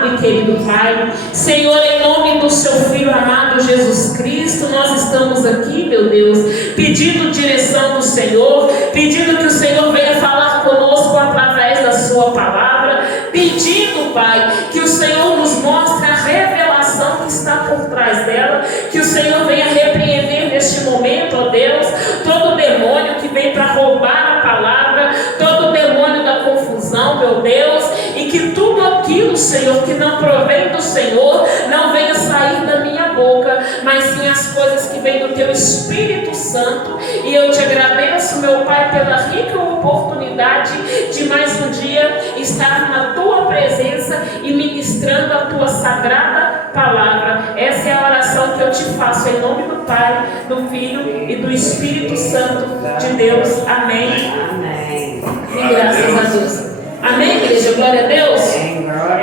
amado e querido Pai, Senhor, em nome do seu Filho amado Jesus Cristo, nós estamos aqui, meu Deus, pedindo direção do Senhor, pedindo que o Senhor venha falar conosco através da sua palavra, pedindo, Pai, que o Senhor nos mostre a revelação que está por trás dela, que o Senhor venha repreender neste momento, ó Deus, todo demônio que vem para roubar a palavra, todo demônio da confusão, meu Deus, e que tudo aquilo, Senhor, que não provém do Senhor, não venha sair da minha boca, mas sim as coisas que vêm do Teu Espírito Santo. E eu te agradeço, meu Pai, pela rica oportunidade de mais um dia estar na Tua presença e ministrando a Tua sagrada palavra. Essa é a oração que eu te faço em nome do Pai, do Filho e do Espírito Santo de Deus. Amém. Amém. E graças a Deus. Amém, igreja? Glória a Deus.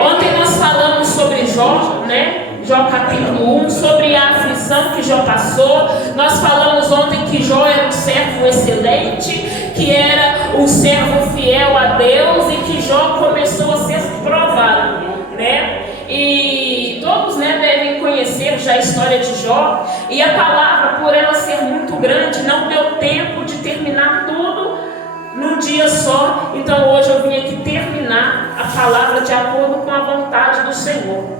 Ontem nós falamos sobre Jó, né? Jó capítulo 1, sobre a aflição que Jó passou. Nós falamos ontem que Jó era um servo excelente, que era um servo fiel a Deus e que Jó começou a ser provado, né? E todos, né, devem conhecer já a história de Jó. E a palavra, por ela ser muito grande, não deu tempo de terminar tudo num dia só. Então hoje eu vim aqui terminar a palavra de acordo com a vontade do Senhor.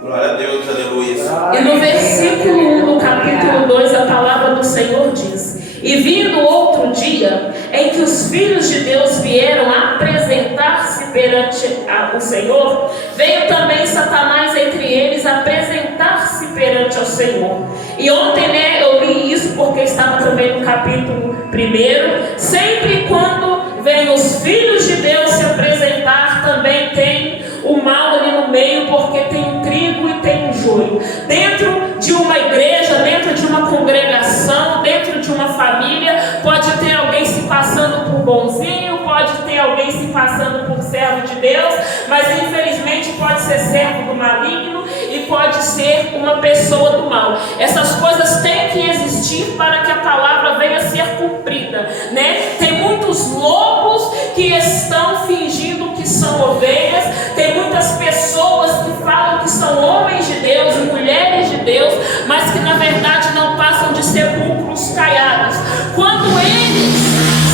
Glória a Deus, aleluia. E no versículo 1 do capítulo 2 a palavra do Senhor diz: E vindo outro dia em que os filhos de Deus vieram apresentar-se perante o Senhor, veio também Satanás entre eles apresentar-se perante ao Senhor. E ontem, né, eu li isso porque estava também no capítulo 1. Sempre quando vem os filhos de Deus se apresentar, também tem o mal ali no meio, porque tem um trigo e tem um joio. Dentro de uma igreja, dentro de uma congregação, dentro de uma família, pode ter alguém se passando por bonzinho, pode ter alguém se passando por servo de Deus, mas infelizmente pode ser servo do maligno e pode ser uma pessoa do mal. Essas coisas têm que existir para que a palavra venha a ser cumprida, né? Tem muitos lobos que estão fingindo que são ovelhas, tem muitas pessoas que falam que são homens de Deus, mulheres de Deus, mas que na verdade não passam de sepulcros caiados. Quando eles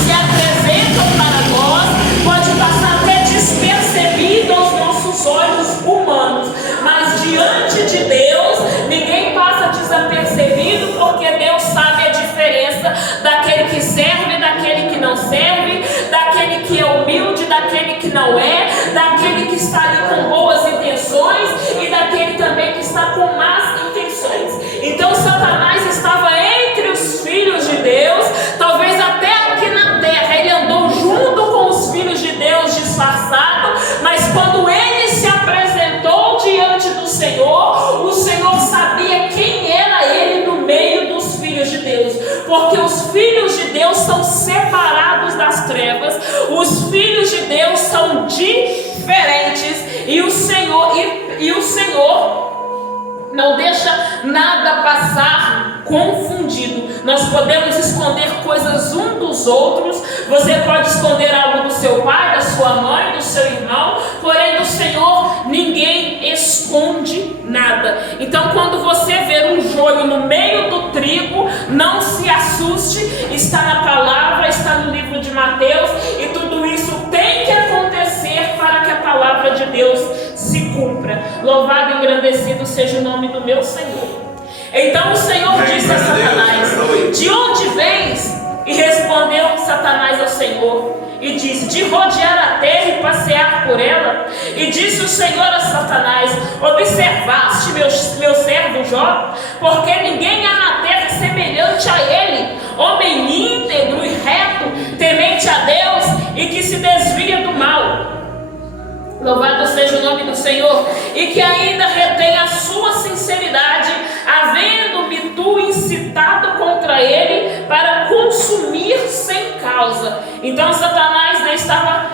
se apresentam para nós, pode passar até despercebido aos nossos olhos humanos, mas diante de Deus ninguém passa desapercebido, porque Deus sabe a diferença daquele que serve e daquele que não serve, daquele que é humilde, daquele que não é, daquele que está ali com boas intenções e daquele também que está com más intenções. Então Satanás estava entre os filhos de Deus, talvez até aqui na terra ele andou junto com os filhos de Deus disfarçado, mas quando ele se apresentou diante do Senhor, o Senhor sabia quem era ele no meio dos filhos de Deus, porque os filhos de Deus são separados das trevas, os filhos de Deus são diferentes, e o Senhor não deixa nada passar confundido. Nós podemos esconder coisas um dos outros. Você pode esconder algo do seu pai, da sua mãe, do seu irmão, porém do Senhor ninguém esconde nada. Então quando você ver um joio no meio do trigo, não se assuste. Está na palavra, está no livro de Mateus, e tudo isso tem que acontecer para que a palavra de Deus se cumpra. Louvado e engrandecido seja o nome do meu Senhor. Então o Senhor disse a Satanás: De onde vens? E respondeu Satanás ao Senhor e disse: De rodear a terra e passear por ela. E disse o Senhor a Satanás: Observaste meu servo Jó? Porque ninguém há na terra semelhante a ele, homem íntegro e reto, temente a Deus e que se desvia do mal. Louvado seja o nome do Senhor, e que ainda retém a sua sinceridade, havendo-me tu incitado contra ele para consumir sem causa. Então Satanás, né, estava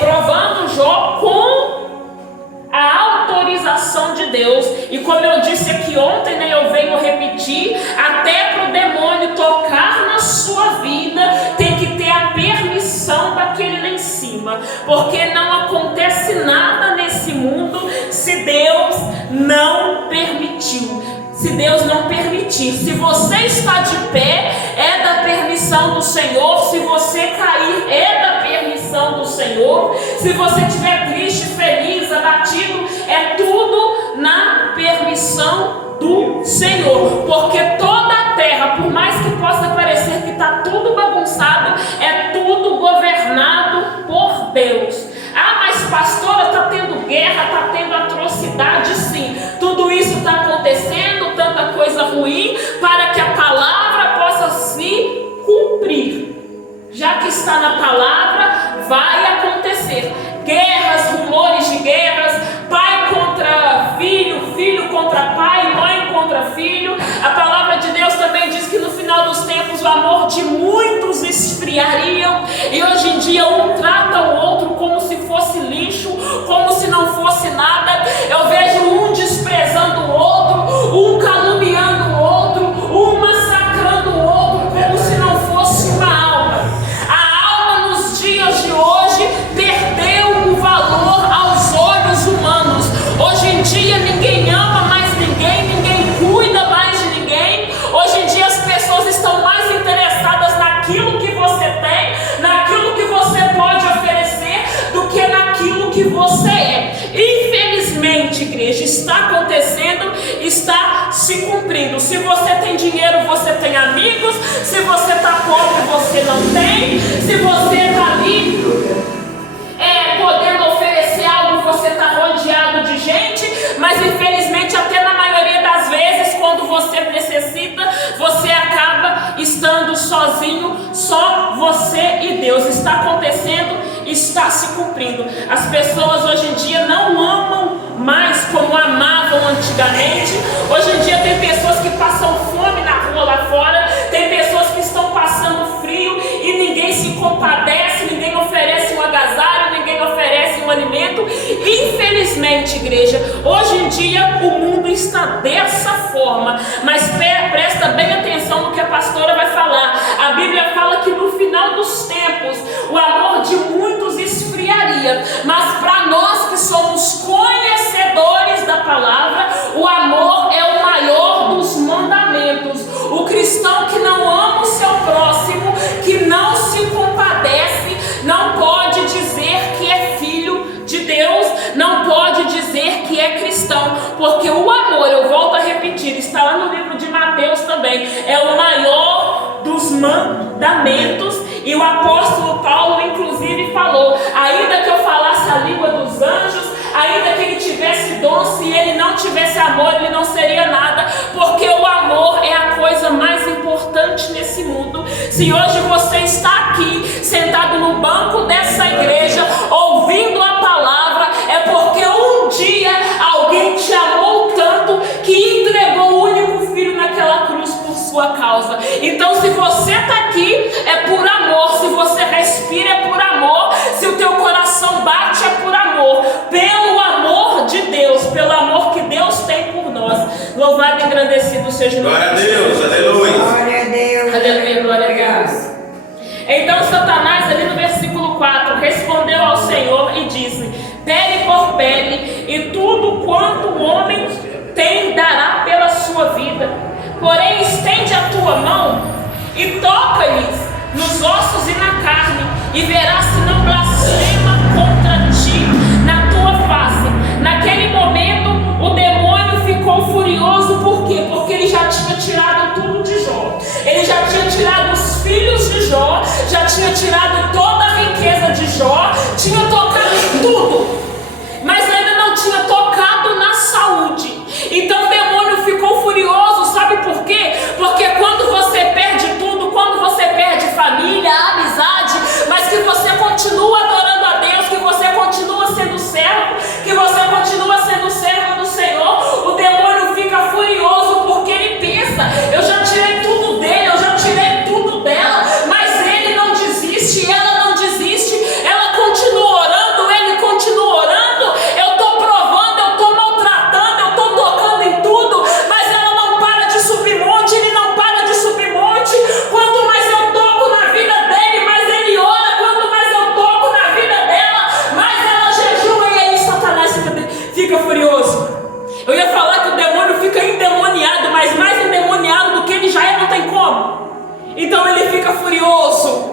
provando Jó com a autorização de Deus. E como eu disse aqui ontem, né, eu venho repetir, até para o demônio tocar na sua vida, tem que ter a permissão daquele lá em cima, porque não acontece nada nesse mundo não permitiu. Se Deus não permitir, se você está de pé, é da permissão do Senhor. Se você cair, é da permissão do Senhor. Se você estiver triste, feliz, abatido, é tudo na permissão do Senhor. Porque toda a terra, por mais que possa parecer que está tudo bagunçado, é tudo governado por Deus. Ah, mas pastora, está tendo guerra, está tendo atrocidade, sim. Tudo isso está acontecendo, tanta coisa ruim, para que a palavra possa se cumprir. Já que está na palavra, vai acontecer. Guerras, rumores de guerras, pai contra filho, filho contra pai, mãe contra filho. A palavra de Deus também diz que no final dos tempos o amor de muitos esfriaria. E hoje em dia um trata o outro como se fosse lixo, como se não fosse nada. Eu vejo um desprezando o outro, um caluniando o outro, um massacrando o outro como se não fosse uma alma. A alma nos dias de hoje perdeu o valor aos olhos humanos. Hoje em dia ninguém ama mais ninguém, ninguém cuida mais de ninguém. Hoje em dia as pessoas estão mais interessadas naquilo que você tem, naquilo que você pode oferecer, do que naquilo que você é. Infelizmente, igreja, está acontecendo, está se cumprindo. Se você tem dinheiro, você tem amigos. Se você está pobre, você não tem. Se você está ali podendo oferecer algo, você está rodeado de gente. Mas infelizmente, até na maioria das vezes, quando você necessita, você acaba estando sozinho, só você e Deus. Está acontecendo, está se cumprindo. As pessoas hoje em dia não amam mais como amavam antigamente. Hoje em dia tem pessoas que passam fome na rua lá fora, tem pessoas que estão passando frio e ninguém se compadece, ninguém oferece um agasalho, ninguém oferece um alimento. Infelizmente, igreja, hoje em dia o mundo está dessa forma. Mas presta bem atenção no que a pastora vai falar. A Bíblia fala que no final dos tempos o amor de muitos esfriaria. Mas para nós que somos conhecedores da palavra, o amor é o maior dos mandamentos. O cristão que não ama o seu próximo, que não se compadece, não pode dizer que é filho de Deus, não pode dizer que é cristão, porque o amor, eu volto a repetir, está lá no livro de Mateus também, é o maior dos mandamentos. E o apóstolo Paulo inclusive falou: ainda que eu falasse a língua dos anjos, ainda que ele tivesse dom, se ele não tivesse amor, ele não seria nada, porque o amor é a coisa mais importante nesse mundo. Se hoje você está aqui, sentado no banco dessa igreja, ouvindo a palavra, é porque um dia alguém te amou tanto que entregou o único filho naquela cruz por sua causa. Então, se você está aqui, é por amor. Se você respira, é por amor. Se o teu coração bate, é por amor. Pelo amor de Deus, pelo amor que Deus tem por nós. Louvado e engrandecido seja o nome. Glória a Deus, aleluia. Glória a Deus. Aleluia, glória a Deus. Então Satanás, ali no versículo 4, respondeu ao Senhor e disse: pele por pele, e tudo quanto o homem tem dará pela sua vida. Porém, estende a tua mão e toca-lhes nos ossos e na carne, e verás se não blasfema contra ti na tua face. Naquele momento, o demônio ficou furioso. Por quê? Porque ele já tinha tirado tudo de Jó. Ele já tinha tirado os filhos de Jó, já tinha tirado toda a riqueza de Jó, tinha tocado em tudo, mas ainda não tinha tocado na saúde. Então o demônio ficou furioso. Sabe por quê? Porque quando você perde tudo, quando você perde família, amizade, mas que você continua curioso,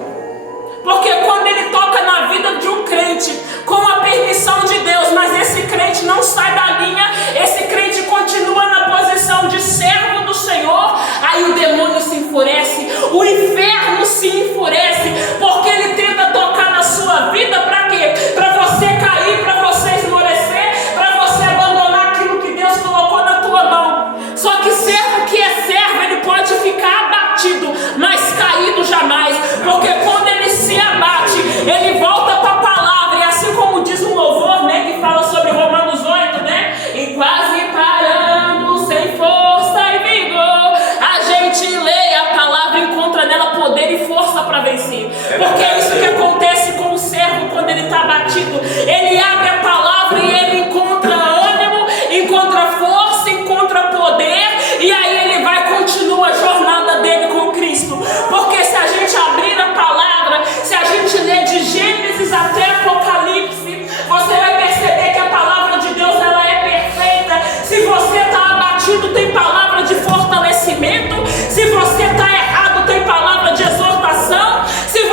porque quando ele toca na vida de um crente, com a permissão de Deus, mas esse crente não sai da linha, esse crente continua na posição de servo do Senhor, aí o demônio se enfurece, o inferno se enfurece, porque ele tenta tocar na sua vida para quê? Para você cair, para você esmorecer, para você abandonar aquilo que Deus colocou na tua mão. Só que servo que é servo, ele pode ficar abatido, mas caído jamais, porque quando ele se abate, ele volta para a palavra, e assim como diz um louvor, né, que fala sobre Romanos 8, né, e quase parando, sem força e vigor, a gente lê a palavra e encontra nela poder e força para vencer, porque é isso que acontece com o servo quando ele está abatido. Ele abre a palavra e ele encontra ânimo, encontra força, encontra poder, e aí ele vai continuar a jornada dele com Cristo, porque se a gente abrir a palavra, se a gente ler de Gênesis até Apocalipse, você vai perceber que a palavra de Deus, ela é perfeita. Se você está abatido, tem palavra de fortalecimento. Se você está errado, tem palavra de exortação. Se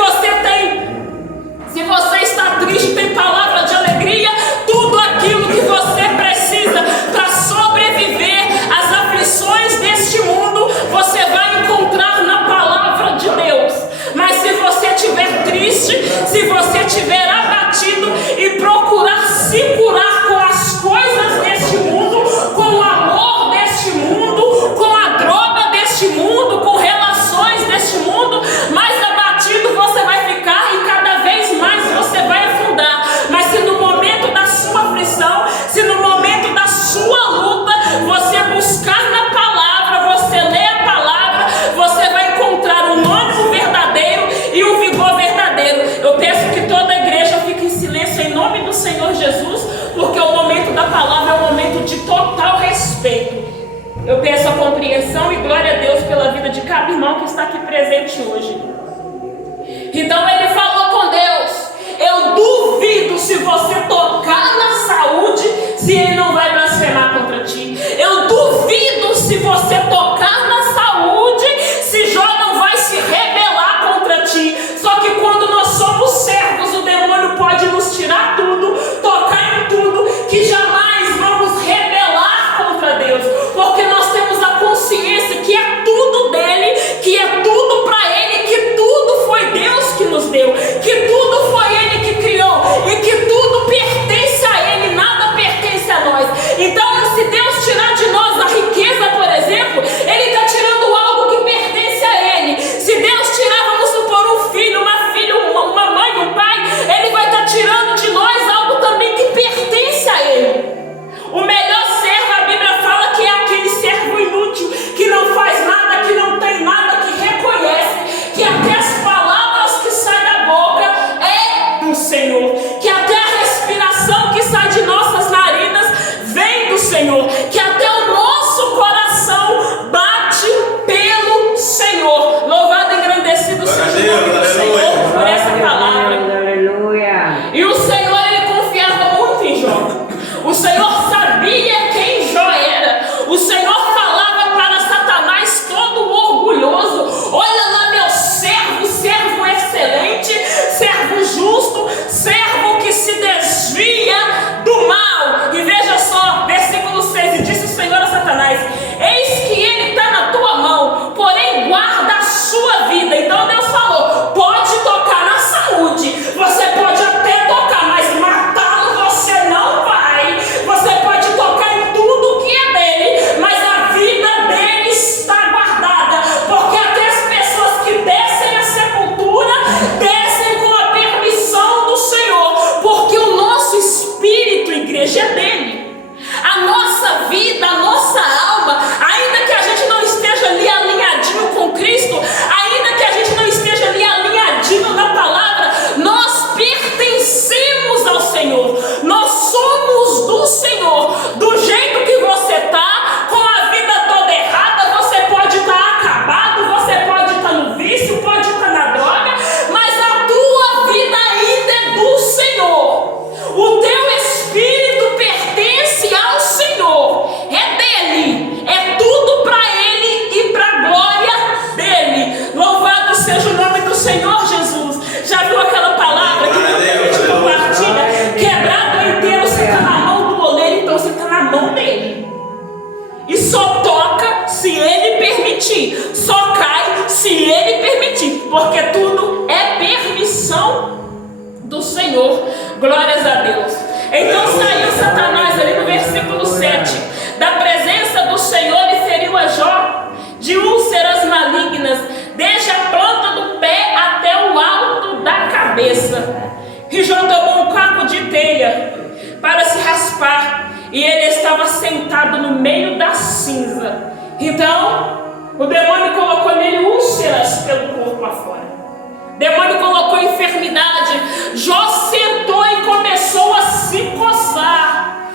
você está triste, tem palavra de alegria. Tudo aquilo que você precisa para sobreviver às aflições deste mundo, você vai encontrar na palavra de Deus. Mas se você estiver triste, se você estiver abatido e procurar se curar com as coisas deste mundo, com o amor deste mundo, com a droga deste mundo, com relações deste mundo, mais abatido você vai ficar e cada vez mais você vai afundar. Mas se no momento da sua aflição, se no momento da sua luta, você buscar na palavra, você ler a palavra, você vai encontrar um ânimo verdadeiro e um vigor verdadeiro. Eu peço que toda a igreja fique em silêncio em nome do Senhor Jesus, porque o momento da palavra é um momento de total respeito. Eu peço a compreensão e glória a Deus pela vida de cada irmão que está aqui presente hoje. Então ele falou com Deus: eu duvido se você tocar na saúde, se ele não vai blasfemar contra ti. Eu duvido se você tocar na saúde, se Jó não vai se rebelar contra ti. Só que quando nós somos servos, o demônio pode nos tirar tudo, tocar em tudo, que jamais vamos rebelar contra Deus, porque nós temos a consciência que é tudo dele, que é tudo para ele, que tudo foi Deus que nos deu, que tudo foi ele que criou e que tudo pertence a ele, nada pertence a nós. ele estava sentado no meio da cinza. Então, o demônio colocou nele úlceras pelo corpo afora. O demônio colocou enfermidade. Jó sentou e começou a se coçar.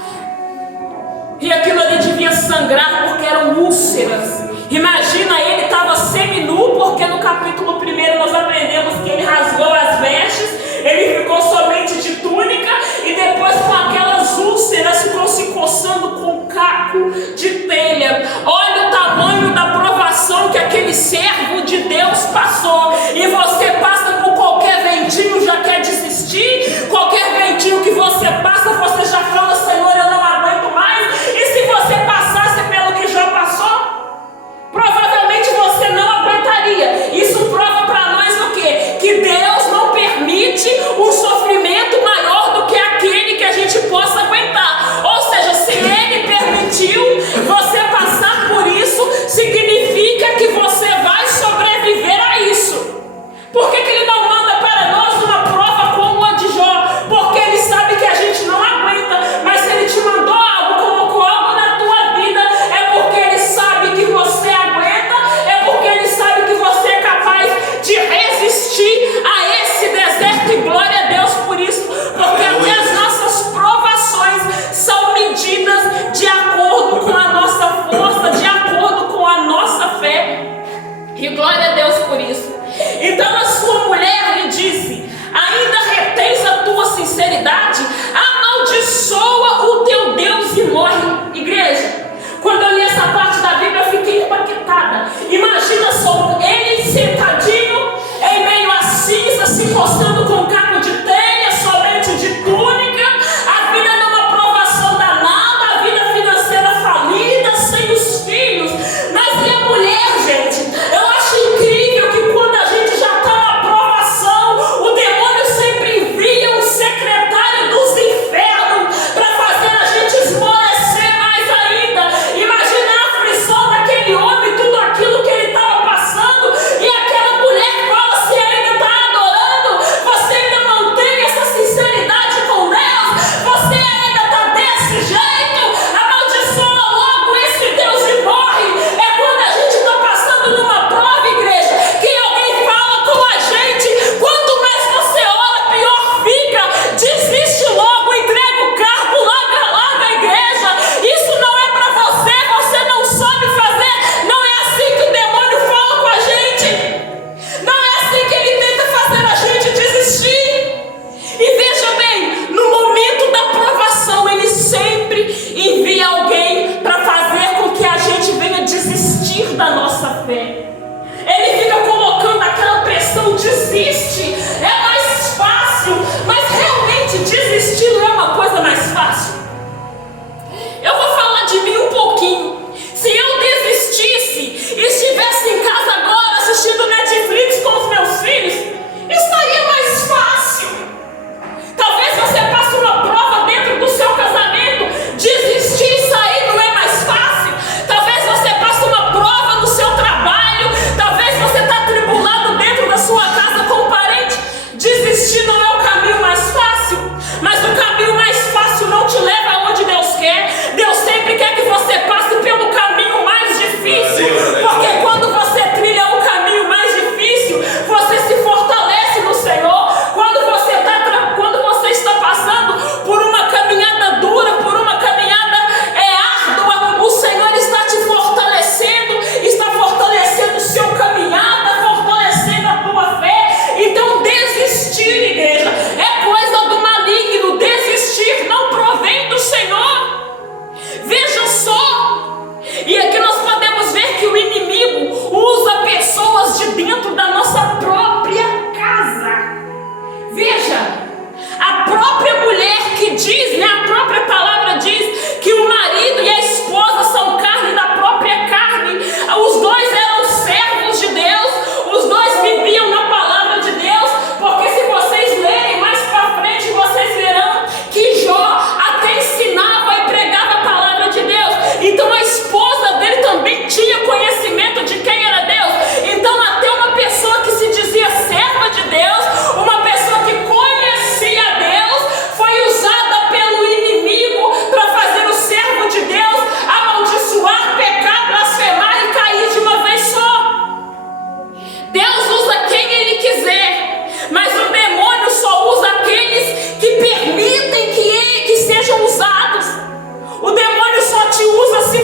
E aquilo ali devia sangrar porque eram úlceras. Imagina, ele estava seminu, porque no capítulo 1 nós aprendemos que ele rasgou as vestes, ele ficou somente de túnica, e depois com aquelas úlceras ficou se coçando com caco de telha. Olha o tamanho da provação que aquele servo de Deus passou. E você passa por qualquer ventinho, já quer desistir. Qualquer ventinho que você passa, você já fala: Senhor, eu não aguento mais. E se você passasse pelo que Jó passou, provavelmente você não aguentaria. Isso prova para nós o quê? Que Deus não permite um sofrimento maior do que aquele que a gente possa aguentar. Ou seja, se Ele permitiu,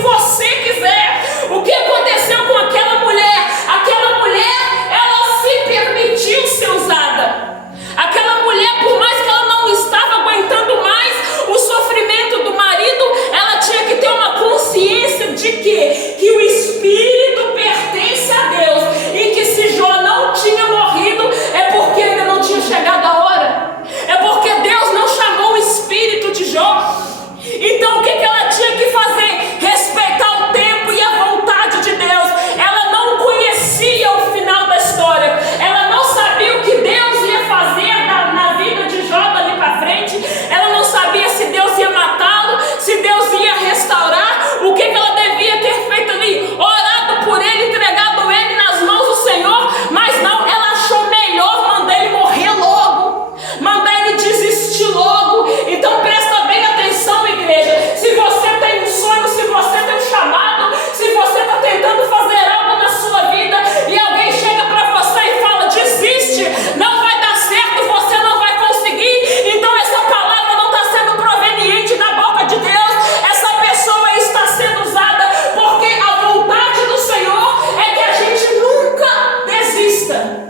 você quiser. O que aconteceu com aquela mulher? Aquela mulher, ela se permitiu ser usada. Aquela mulher, por mais que ela não estava aguentando mais o sofrimento do marido, ela tinha que ter uma consciência de que o espírito pertence a Deus, e que se Jó não tinha morrido é porque ainda não tinha chegado a hora, é porque Deus não chamou o espírito de Jó. Então o que ela tinha que fazer? Respeitar o tempo e a vontade de Deus. Ela não conhecia o final da história, ela não sabia o que Deus ia fazer na vida de Jó dali para frente, ela não sabia se Deus ia matá-lo, se Deus ia restaurar. O que ela devia ter feito ali? Orado por ele, entregado ele nas mãos do Senhor. Mas não, ela achou melhor mandar ele morrer logo, mandar ele desistir logo. Então presta bem atenção, igreja. Se você tem um sonho, se você tem um chamado, se você está tentando fazer algo na sua vida e alguém chega para você e fala: desiste, não vai dar certo, você não vai conseguir, então essa palavra não está sendo proveniente da boca de Deus. Essa pessoa está sendo usada, porque a vontade do Senhor é que a gente nunca desista.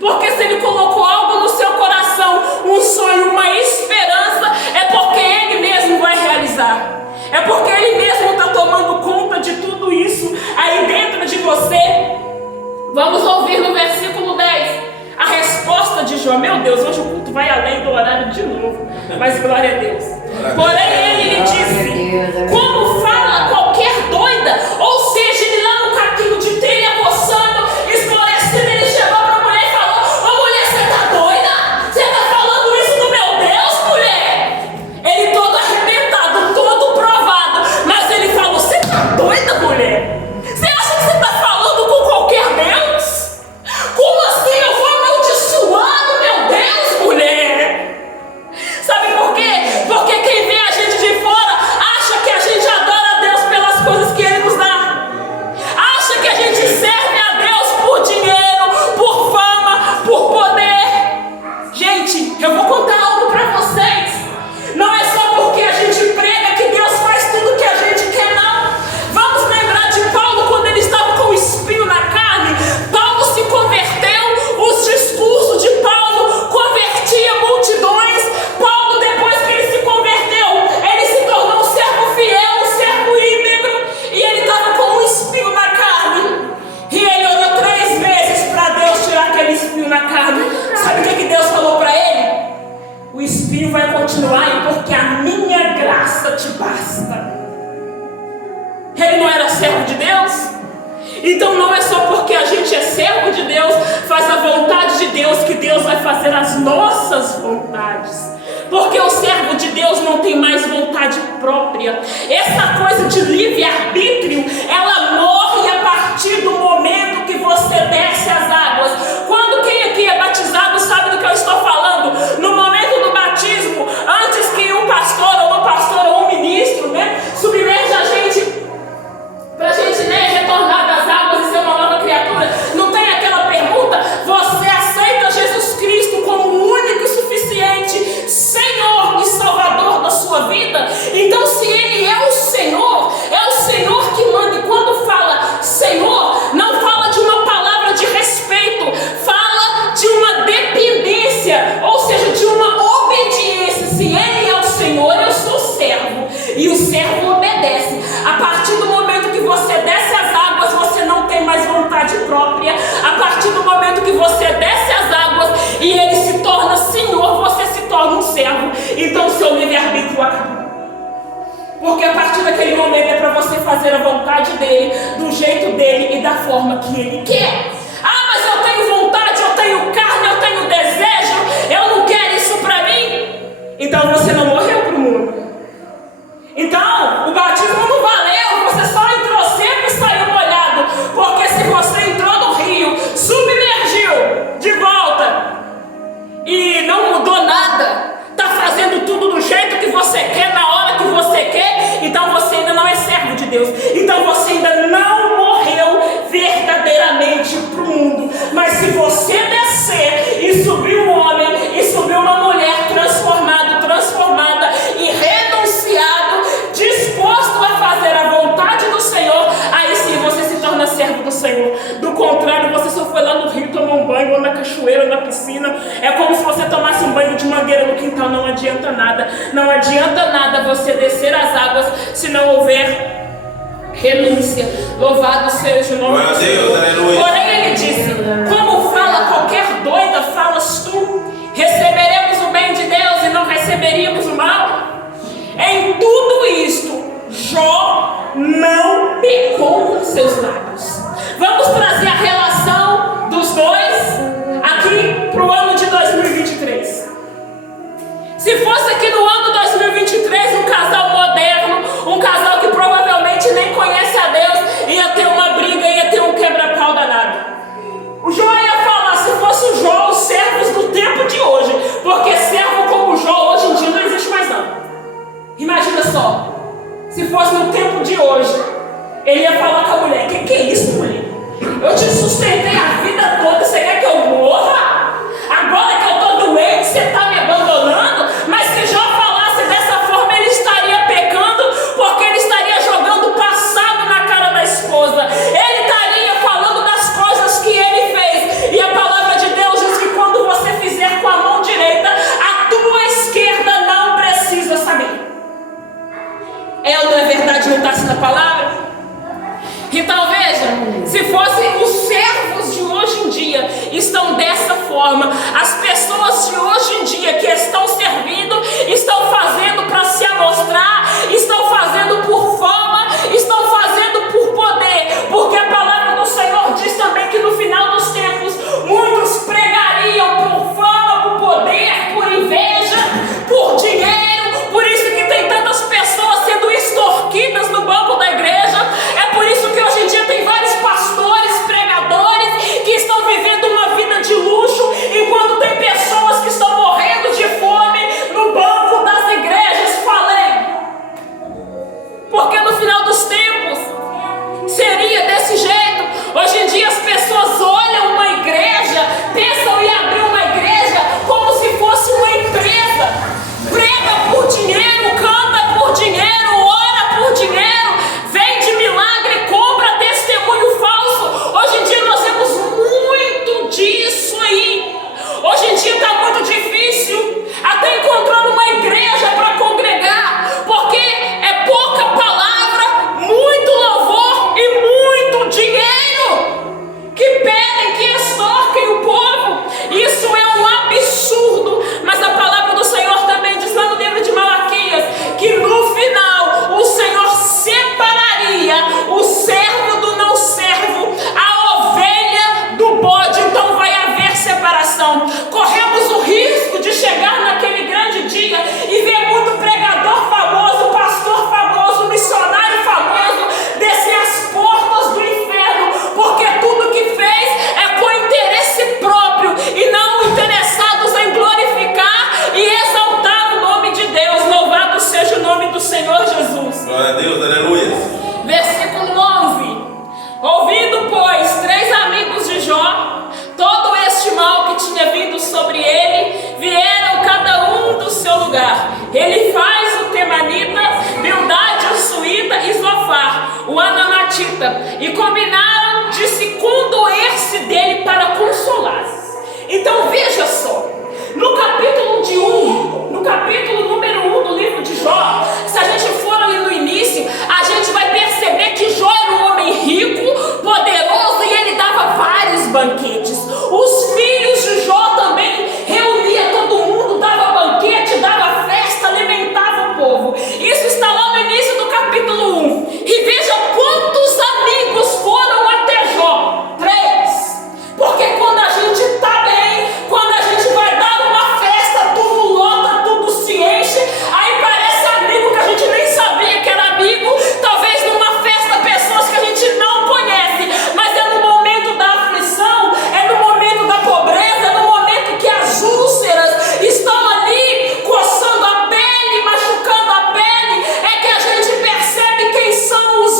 Porque se Ele colocou algo no seu coração, um sonho, uma esperança, é porque Ele mesmo vai realizar. É porque Ele mesmo está tomando conta de tudo isso aí dentro de você. Vamos ouvir no versículo 10 a resposta de Jó. Meu Deus, hoje o culto vai além do horário de novo, mas glória a Deus. Porém ele disse: como fala qualquer doida. Ou seja, ele lá no caquinho de telha, coçando, esmorecendo, ele chegou para a mulher e falou: ô mulher, você está doida? Você está falando isso do meu Deus, mulher? Ele todo arrebentado, todo provado, mas ele falou: você está doida, mulher? Você acha que você está falando com qualquer Deus? Como assim eu vou amaldiçoar o meu Deus, mulher? Sabe por quê? Porque quem vê a gente de fora acha que a gente adora a Deus pelas coisas que Ele nos dá. Acha que a gente serve a Deus por dinheiro, por fama, por poder. Gente, eu vou contar algo para vocês. Não é só porque a gente prega que Deus faz tudo que a gente quer, não. Vamos lembrar de Paulo quando ele estava com o espinho na carne. Paulo se converteu, os discursos de Paulo convertia multidões. Paulo, depois que ele se converteu, ele se tornou um servo fiel, um servo íntegro, e ele estava com um espinho na carne. E ele orou 3 vezes para Deus tirar aquele espinho na carne. Sabe o que Deus falou para ele? O espinho vai continuar aí porque a minha graça te basta. Ele não era servo de Deus? Então não é só porque a gente é servo de Deus, faz a vontade de Deus, que Deus vai fazer as nossas vontades. Porque o servo de Deus não tem mais vontade própria. Essa coisa de livre-arbítrio, ela morre a partir do momento que você desce as águas. Quando quem aqui é batizado sabe do que eu estou falando. No momento do batismo, antes que um pastor ou uma pastora ou um ministro, submerge a gente, para a gente retornar das águas e ser uma nova criatura, não tem aquela pergunta: você aceita Jesus Cristo como o único e suficiente Senhor e Salvador da sua vida? Então, se Ele é o Senhor que manda. E quando fala Senhor, não fala de uma palavra de respeito, fala de uma dependência, ou seja, de uma obediência. Se Ele é o Senhor, eu sou servo, e o servo obedece. A partir do momento que você desce as águas, você não tem mais vontade própria. A partir do momento que você desce as águas e Ele se torna Senhor, você se torna um servo. Então seu livre-arbítrio acabou. Porque a partir daquele momento é para você fazer a vontade dEle, do jeito dEle e da forma que Ele quer. Ah, mas eu tenho vontade, eu tenho carne, eu tenho desejo, eu não quero isso para mim. Então você não morreu para o mundo. Então, o batismo não valeu, você só entrou seco e saiu molhado. Porque se você entrou no rio, submergiu de volta e não mudou nada, está fazendo tudo do jeito que você quer, na hora que você quer, então você ainda não é servo de Deus. Então você ainda não morreu verdadeiramente para o mundo. Mas se você descer e subir um homem, e subir uma mulher transformada e renunciado, disposto a fazer a vontade do Não adianta nada você descer as águas se não houver renúncia. Louvado seja o nome do Senhor. Porém ele disse: como fala qualquer doida, falas tu? Receberemos o bem de Deus e não receberíamos o mal? Em tudo isto Jó não pecou com seus lábios. Vamos trazer a relação dos dois aqui para o ano de 2023. Se fosse aqui no ano 2023 um casal moderno, um casal que provavelmente nem conhece a Deus, ia ter uma briga, ia ter um quebra-pau danado. O Jó ia falar, se fosse o Jó, os servos do tempo de hoje, porque servo como o Jó hoje em dia não existe mais não. Imagina só, se fosse no tempo de hoje, ele ia falar com a mulher: que é isso, mulher? Eu te sustentei a vida toda, você quer que eu morra? Agora que eu estou doente, você está me abandonando? Mas se Jó falasse dessa forma, ele estaria pecando, porque ele estaria jogando o passado na cara da esposa. Ele estaria falando das coisas que ele fez. E a palavra de Deus diz que quando você fizer com a mão direita, a tua esquerda não precisa saber. É ou não é verdade? Não está assim na palavra? Então veja, se fossem os servos de hoje em dia estão dessa forma, as pessoas de hoje em dia que estão servindo, estão fazendo para se amostrar, estão fazendo por fama, estão fazendo por poder, porque a palavra do Senhor diz também que no final dos tempos muitos pregariam por fama, por poder, por inveja, por dinheiro. Por isso que tem tantas pessoas sendo extorquidas no banco da igreja. É por isso que hoje em dia tem vários pastores, pregadores que estão vivendo uma vida de luxo, enquanto tem pessoas que estão morrendo de fome no banco das igrejas. Falei, porque no final dos tempos seria desse jeito. Hoje em dia as pessoas olham uma igreja, pensam em abrir uma igreja como se fosse uma empresa. Prega por dinheiro, canta por dinheiro, ora por dinheiro, vende milagre, compra testemunho falso. Hoje em dia nós temos muito disso aí. Hoje em dia está muito difícil até encontrar uma igreja para congregar, porque é pouca palavra, muito louvor e muito dinheiro que pedem, que extorquem o povo. Isso é um absurdo. Mas a palavra do Senhor também diz lá no livro de Malaquias que no final o Senhor separaria o servo do não servo, a ovelha do bode. Então vai haver separação. Corremos o risco de chegar naquele grande dia e ver muito pregador famoso, pastor famoso, missionário famoso descer as portas do inferno, porque tudo que fez é com interesse próprio e não interessados em glorificar e exaltar o nome de Deus. Louvado seja o nome do Senhor Jesus. Glória a Deus, aleluia. Versículo 11. Ouvindo, pois, 3 amigos de Jó todo este mal que tinha vindo sobre ele, vieram cada um do seu lugar. Ele faz o temanita, Bildade o suíta e Zofar o anamatita, e combinaram de se condoer-se dele para consolar-se. Então veja só, no capítulo número 1 do livro de Jó, se a gente for ali no início, a gente vai perceber que Jó era um homem rico, poderoso, e ele dava vários banquetes. Os filhos de Jó também reunia todo mundo, dava banquete, dava festa, alimentava o povo. Isso está lá no início do capítulo 1. E veja quantos amigos foram até Jó. 3. Porque quando a gente está bem, quando a gente vai dar uma festa, tudo lota, tudo se enche, aí parece amigo que a gente nem sabia que era amigo. Talvez numa festa pessoas que a gente não conhece, mas é no momento da aflição, é no momento da pobreza, é no momento que as úlceras estão ali coçando a pele, machucando a pele, é que a gente percebe quem são os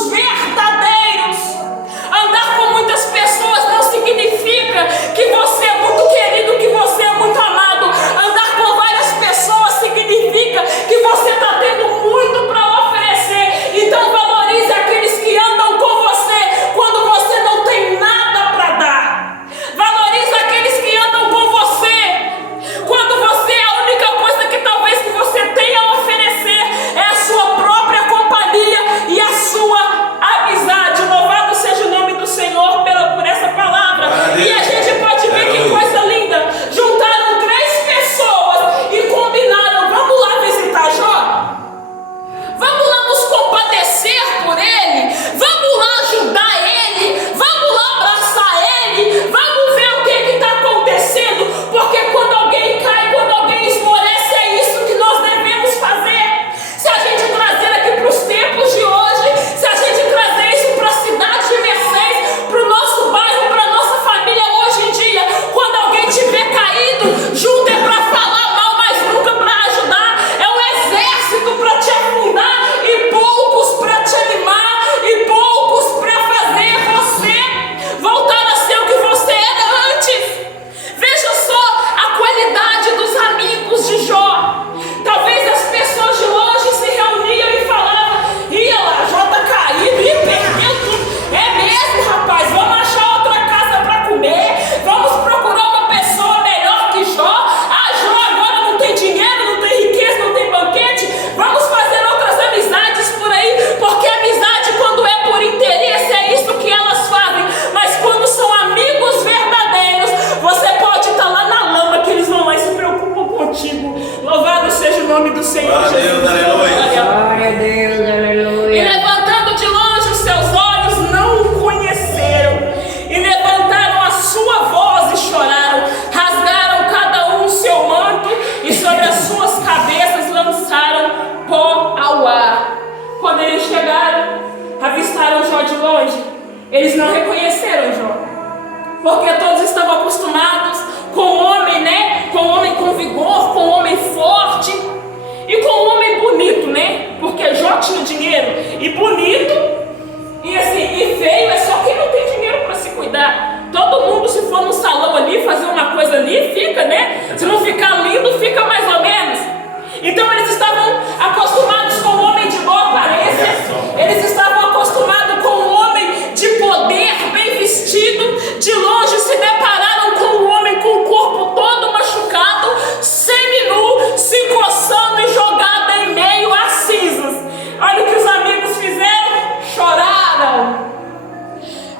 hoje, eles não reconheceram Jó. Porque todos estavam acostumados com o homem, né? Com o homem com vigor, com o homem forte e com o homem bonito, né? Porque Jó tinha dinheiro e bonito e assim, e feio é só quem não tem dinheiro para se cuidar. Todo mundo, se for no salão ali, fazer uma coisa ali, fica, né? Se não ficar lindo, fica mais ou menos. Então eles estavam acostumados com o homem de boa aparência, eles estavam acostumados com o homem de poder, bem vestido. De longe se depararam com o homem com o corpo todo machucado, seminu, se coçando e jogado em meio a cinzas. Olha o que os amigos fizeram: choraram,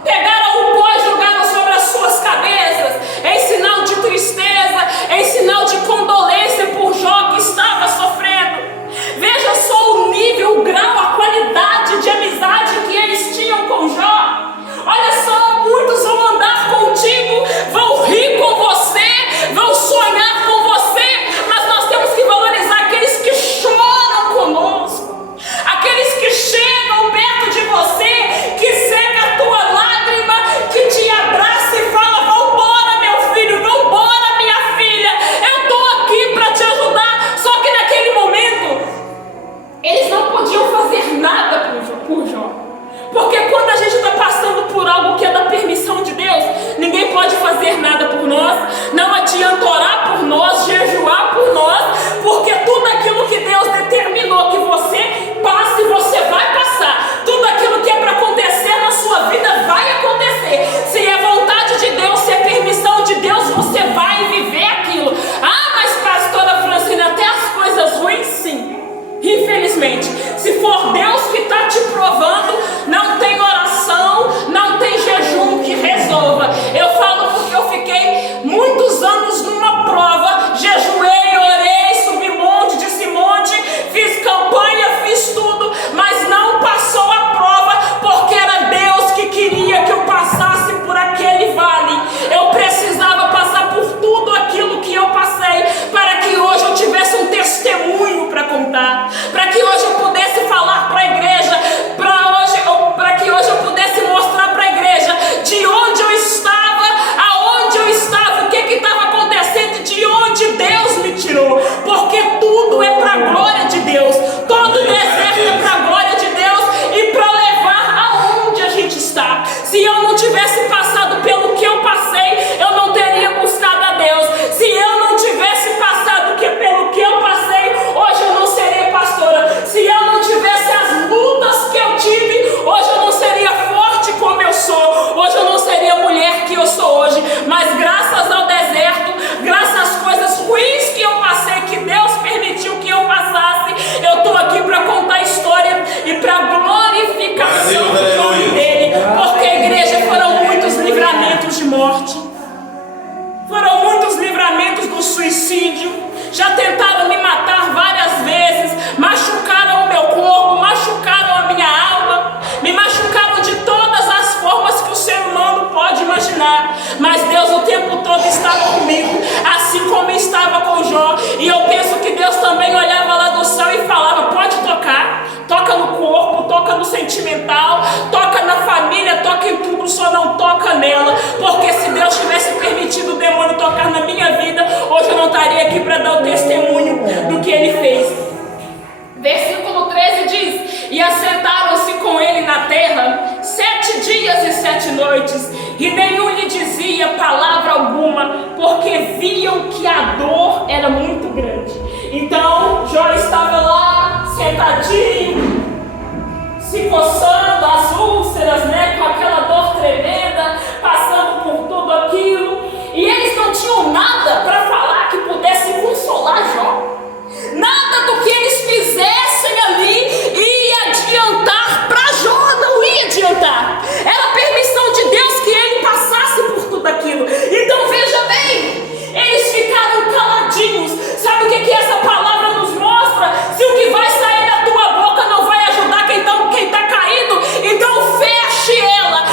pegaram o pó e jogaram sobre as suas cabeças, em sinal de tristeza, em sinal de condolência por Jó que estava sofrendo. Veja só o nível, o grau, a qualidade de amizade que eles tinham com Jó. Olha só, muitos vão andar contigo, vão rir com você, vão sonhar com você, mas nós temos que valorizar aqueles que choram conosco, aqueles que chegam perto de você, que seca a tua lágrima, que te abraça e fala: vambora meu filho, vambora minha filha, eu estou aqui para te ajudar. Só que naquele momento, eles não podiam fazer nada por Jó. Porque quando a gente está passando por algo que é da permissão de Deus, ninguém pode fazer nada por nós. Não adianta orar por nós, jejuar por nós, porque tudo aquilo que Deus determinou que você passe, você vai passar. Tudo aquilo que é para acontecer na sua vida vai acontecer. Se é vontade de Deus, se é permissão de Deus, você vai viver aquilo. Ah, mas pastora Francina, até as coisas ruins, sim. Infelizmente, se for Deus que está te provando, não tem oração, não tem jejum que resolva. Eu falo porque eu fiquei muitos anos numa prova, jejuei, orei, subi monte, desci monte, fiz campanha, fiz tudo, mas não passou a prova, porque era Deus que queria que eu passasse por aquele vale. Eu precisava passar por tudo aquilo que eu passei, para que hoje eu tivesse um testemunho para contar, para que hoje eu pudesse falar para a igreja, para que hoje eu pudesse mostrar para a igreja de onde eu estava, aonde eu estava, o que estava acontecendo, de onde Deus me tirou, porque tudo é para a glória de Deus, todo deserto é para a glória de Deus e para levar aonde a gente está. Se eu não tivesse passado pelo que eu passei, eu não teria buscado a Deus. Se eu não tivesse passado pelo que eu passei, hoje eu não seria pastora. Se eu não tivesse as lutas que eu tive, hoje eu não seria forte como eu sou. Hoje eu não seria a mulher que eu sou hoje. Mas graças ao deserto, graças às coisas ruins que eu passei, que Deus permitiu que eu passasse, eu estou aqui para contar a história e para glorificação do nome dele. Porque a igreja, foram muitos livramentos de morte, foram muitos livramentos do suicídio. Já tentaram me matar várias vezes, machucaram o meu corpo, machucaram a minha alma, me machucaram de todas as formas que o ser humano pode imaginar. Mas Deus o tempo todo estava comigo, assim como estava com Jó. E eu penso que Deus também olhava lá do céu e falava: pode tocar, toca no corpo, toca no sentimental, toca na família, toca em tudo, só não toca nela. Porque se Deus tivesse permitido o demônio tocar na minha vida, hoje eu não estaria aqui para dar o testemunho do que ele fez. Versículo 13 diz: e assentaram-se com ele na terra 7 dias e 7 noites, e nenhum lhe dizia palavra alguma, porque viam que a dor era muito grande. Então Jó estava lá sentadinho, se coçando as úlceras, né, com aquela dor tremenda, passando por tudo aquilo, e eles não tinham nada para falar que pudesse consolar Jó. Nada do que eles fizessem ali ia adiantar para Jó, não ia adiantar. Era a permissão de Deus que ele passasse por tudo aquilo. Então veja bem, eles ficaram caladinhos. Sabe o que essa palavra nos mostra? Se o que vai sair da tua boca não vai ajudar quem está caído, então feche ela,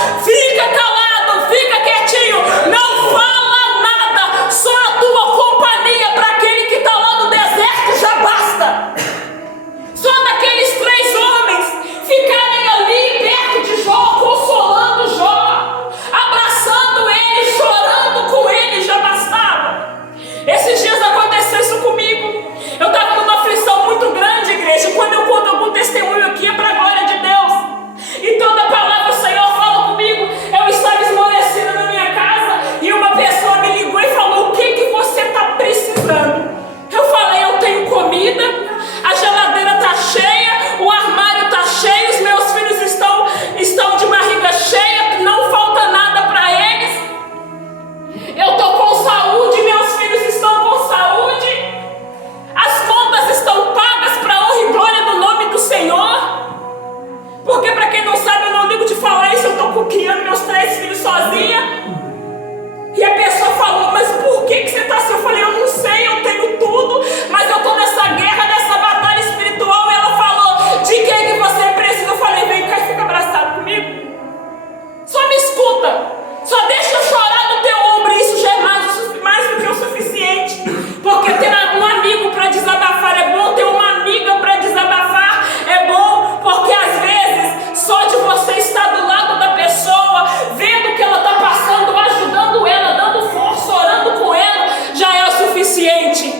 quem não sabe, eu não ligo de falar isso, eu estou criando meus 3 filhos sozinha. E a pessoa falou, mas por que você está assim? Eu falei, eu não sei, eu tenho tudo, mas eu estou nessa guerra, nessa batalha espiritual. E ela falou, de quem que você precisa? Eu falei, vem cá e fica abraçado comigo. Só me escuta, só deixa eu chorar no teu ombro. Isso já é mais do que o suficiente. Porque ter um amigo para desabafar é bom, ter uma amiga para desabafar é bom, porque às vezes só de você estar do lado da pessoa, vendo o que ela está passando, ajudando ela, dando força, orando com ela, já é o suficiente.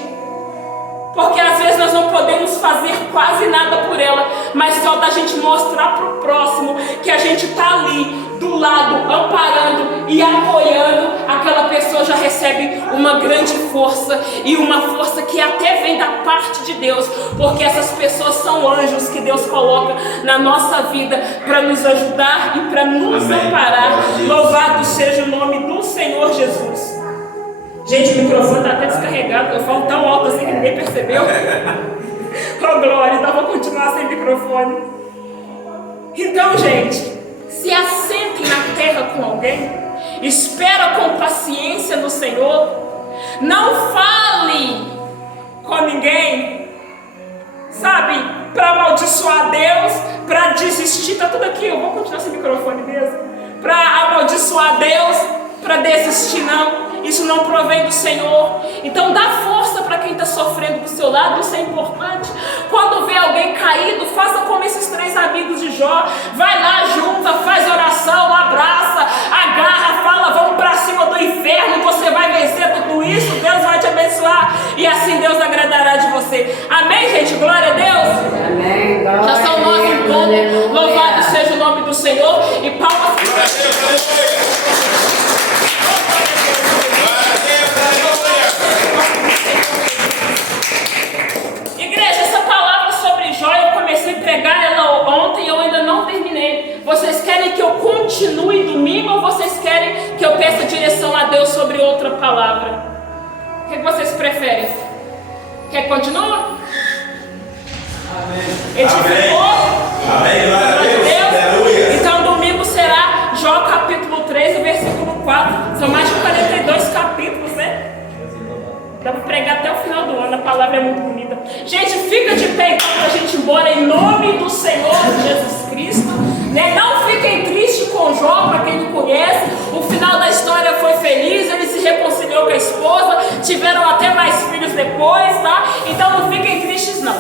Porque às vezes nós não podemos fazer quase nada por ela, mas só da gente mostrar para o próximo que a gente está ali do lado, amparando e apoiando, aquela pessoa já recebe uma grande força, e uma força que até vem da parte de Deus, porque essas pessoas são anjos que Deus coloca na nossa vida para nos ajudar e para nos amparar. Louvado seja o nome do Senhor Jesus. Gente, o microfone está até descarregado, eu falo tão alto assim que ninguém percebeu. Oh glória, então vou continuar sem microfone. Então, gente, se assentem na terra com alguém, espera com paciência no Senhor, não fale com ninguém, sabe, para amaldiçoar Deus, para desistir, tá tudo aqui, eu vou continuar sem microfone mesmo, para amaldiçoar Deus, para desistir não. Isso não provém do Senhor. Então dá força para quem está sofrendo do seu lado. Isso é importante. Quando vê alguém caído, faça como esses 3 amigos de Jó. Vai lá, junta, faz oração, abraça, agarra, fala, vamos para cima do inferno, você vai vencer tudo isso, Deus vai te abençoar, e assim Deus agradará de você. Amém, gente? Glória a Deus. Amém. Já são 9h. Louvado seja o nome do Senhor. E palmas para Deus. Igreja, essa palavra sobre Jó, eu comecei a pregar ela ontem e eu ainda não terminei. Vocês querem que eu continue domingo ou vocês querem que eu peça direção a Deus sobre outra palavra? O que vocês preferem? Quer que continue? Amém. Edificou? Amém. Glória a Deus. Então domingo será Jó capítulo 3 e versículo 4. São mais de 42 capítulos, né? Dá para pregar até o final do ano, a palavra é muito bonita. Gente, fica de pé então para a gente ir embora em nome do Senhor Jesus Cristo. Né? Não fiquem tristes com Jó, para quem não conhece. O final da história foi feliz, ele se reconciliou com a esposa, tiveram até mais filhos depois, tá? Então não fiquem tristes não.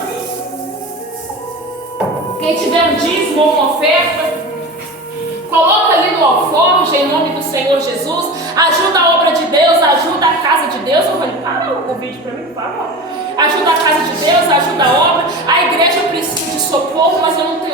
Quem tiver um dízimo ou uma oferta, coloca ali no alforje em nome do Senhor Jesus. Ajuda a obra de Deus, ajuda a casa de Deus. Para o vídeo para mim, para. Ajuda a casa de Deus, ajuda a obra. A igreja precisa de socorro, mas eu não tenho